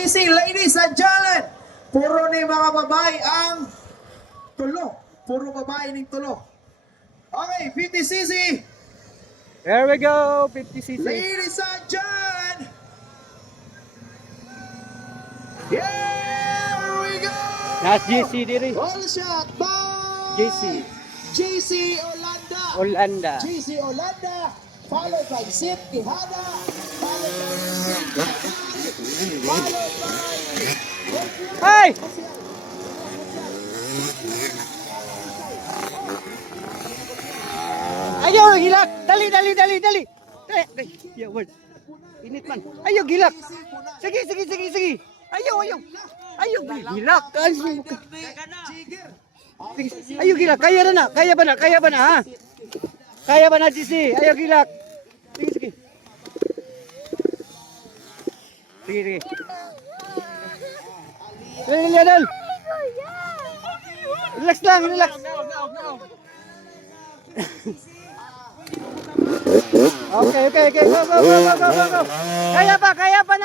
50cc, ladies and gentlemen. Puro ni mga babae ang tulo. Puro babae ning tulo. Okay, 50cc. There we go, 50cc. Ladies and gentlemen. Here we go. Nas JC diri. All shot by JC. JC Olanda. Olanda. JC Olanda. Followed by Sid Quijada. Followed by followed by Hey! Ayaw gilak. Dali. Dali. Ya word. Init man. Ayaw gilak. Sige. Ayaw. Ayaw gilak. Ayaw gilak. Kaya ba na ha? Kaya ba na JC? Ayaw gilak. Sige. Dali. Relax lang. Okay. Go. Kaya pa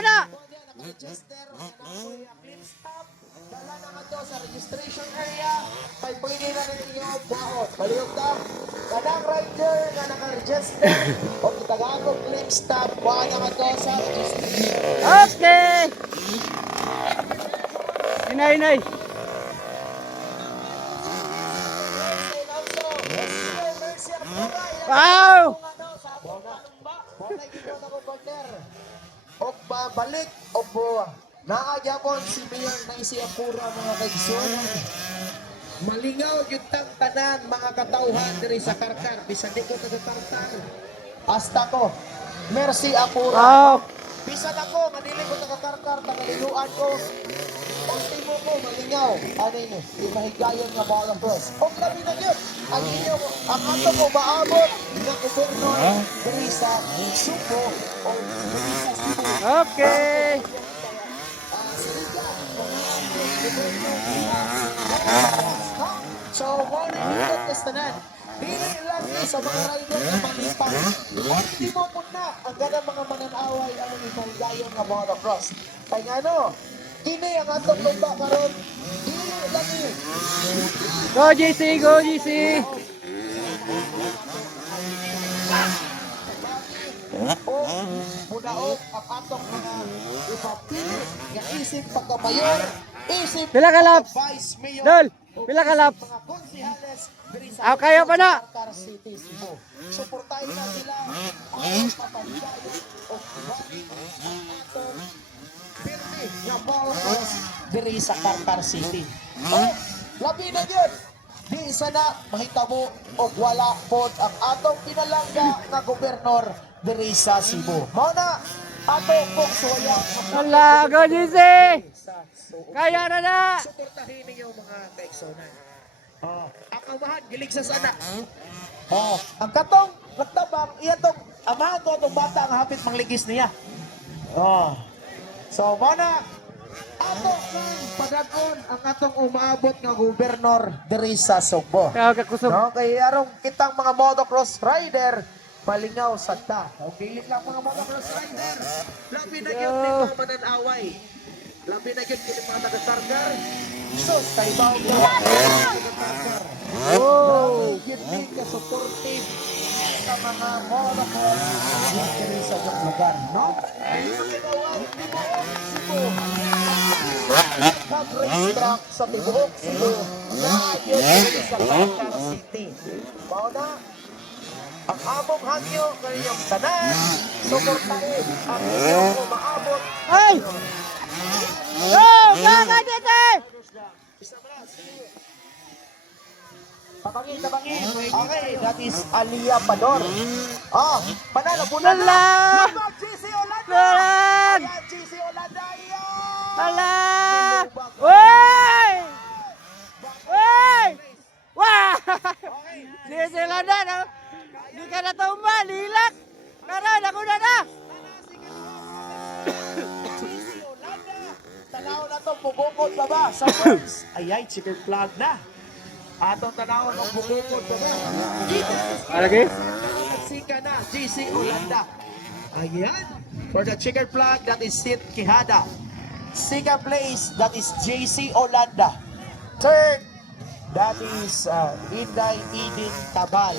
na. register dala na nga to sa registration area kay pwede na ninyo buhaot. Baliog ta, kanang rider nga naka-register o kitagagong clip stop, buha na nga to sa registration. Okay. Inay. Wow! Og babalik og naagyapon si Mayor na isiapura mga kaigsoon. Malingaw yung tanan mga katauhan diri sa Karkar bisan di ko nagatartar. Hasta ko. Merci apura. Wow! Bisan ako madili ko nagakarkar tagaliluan ko. Ultimo ko malingaw. Ano ini? Di mahigayon nga mga pros. Og labi na yun. Ang inyo ang ato ko maabot nga gobernador diri sa Subo o diri sa Cebu. Okay. So, morning yung testanan. Pili lang sa mga rider na pag-ispang. Ultimo po na ang ganang mga mananaway ang ipahigayon nga motocross. Kaya nga no, kini ang atong lumba karon. Dili lang yun. Go GC. O mudaog ang atong mga ipapili nga isip pagkamayor, isip Pila ka laps? vice mayor, Dol, o pila ka isip laps? mga konsehales diri sa Ah, kaya pa na. Karkar City, Cebu. Suportahin na sila ang papahigayon o pirmi nga motocross diri sa Karkar City. O labi na yun. Di sana mahitabo og wala pod ang atong pinalangga nga gobernador diri sa Cebu. Mao na ato pong suwaya Wala, go GC. Kaya na. suportahin ninyo mga kaigsonan. Ang amahan gilig sa sana. Ang katong nagtabang iya tong amahan to atong bata nga hapit mangligis niya. So mao na ato padagon ang atong umaabot nga gobernador diri sa Subo. Kaya kakusog. No, kay arong kitang mga motocross rider palingaw sa ta. Okay, lang mga motocross rider. Labi na gyud ni mga mananaway. Labi na gyud kini mga taga-Targar. Sus, kay bawo ka. Taga-Targar. Oh. Gyud ni ka supportive sa mga motocross diri sa inyong lugar, no? Race track sa Tibuok, Cebu. Naayon sa Karkar City. Mao na ang among hangyo kanyang tanan, suportahin ang inyong umaabot. Ay! Go! Go, GC! Tabangin. Okay, that is Alia Pador. Panalo, Wala! Salamat, GC Olanda! Galang! Ayan, GC Olanda, ayan! Hala! Uy! Wah! GC Landa, no? Di ka na tumba, lilak! Karon, ako na! GC Olanda! Tanaw na to, bubukod pa ba sa first? Ayay, chicken flag na. Atong tanawon ng bubukod pa ba? Alagi? Sika na, GC Olanda. Ayan. For the checkered flag, that is Sid Quijada. Second place, that is JC Olanda. Third, that is Inday Edith Tabal.